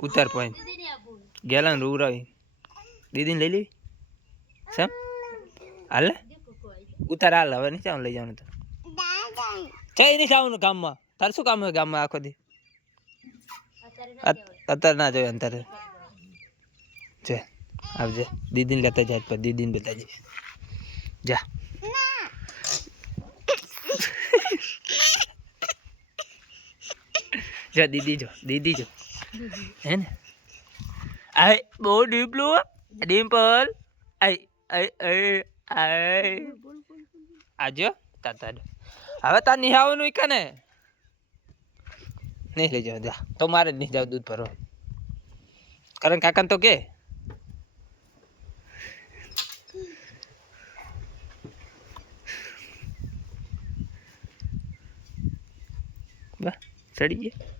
ઉતાર પોઈન્ટ ગેલા ને ઉરાવી દીદીને લઈ લેવી સમ હાલ ઉતાર હાલ હવે નહીં ચાવ લઈ જવાનું તો ચાઈ નહીં જવાનું ગામમાં તારે શું કામ હોય ગામમાં આખો દી અત્યારે ના જોયું અત્યારે છે આવજે દીદીને લેતા જાય પછી દીદીને બતાજે જા જા દીદી જો હે ને આય બહુ ડીપલું ડિમ્પલ આય આય આય આય આજો તાતા હવે તાર નહીં આવવાનું કને નહીં લઈ જાવ જા તો મારે જ નહીં જાવ દૂધ ભરવા કરણ કાકાને તો કે બા ચડી ગયા